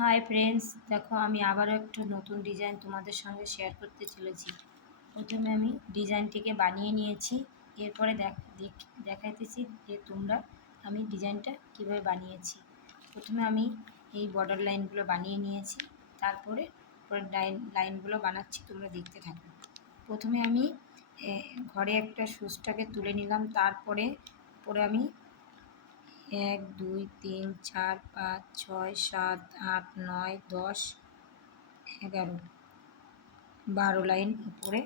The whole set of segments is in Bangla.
হাই ফ্রেন্ডস, দেখো আমি আবারও একটু নতুন ডিজাইন তোমাদের সঙ্গে শেয়ার করতে চলেছি। প্রথমে আমি ডিজাইনটিকে বানিয়ে নিয়েছি, এরপরে দেখাইতেছি যে আমি ডিজাইনটা কিভাবে বানিয়েছি। প্রথমে আমি এই বর্ডার লাইনগুলো বানিয়ে নিয়েছি, তারপরে লাইনগুলো বানাচ্ছি, তোমরা দেখতে থাকো। প্রথমে আমি ঘরে একটা সুচটাকে তুলে নিলাম, তারপরে আমি 1 2 3 4 5 6 7 8 9 10 11 12 লাইন উপরে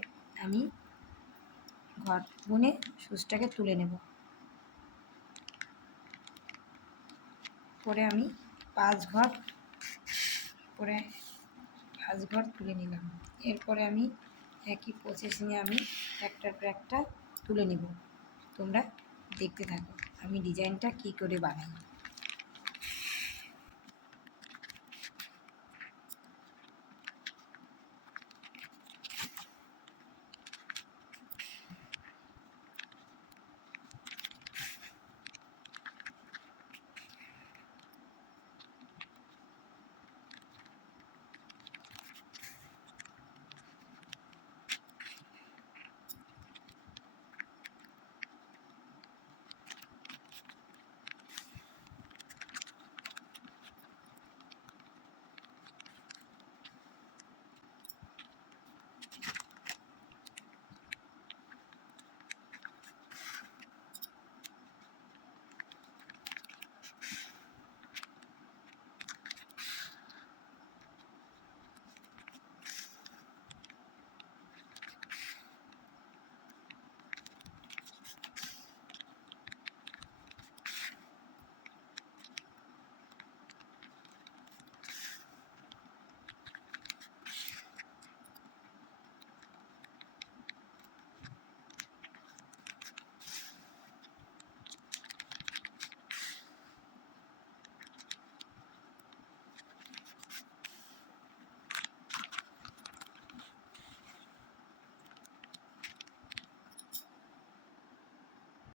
আমি ঘর গুনে সুচটাকে তুলে নেব। পরে আমি 5 ঘর তুলে নিলাম। এরপরে আমি একই প্রসেসিংয়ে আমি একটার পর একটা তুলে নেব। তোমরা দেখতে থাকো আমি ডিজাইনটা কী করে বানাই।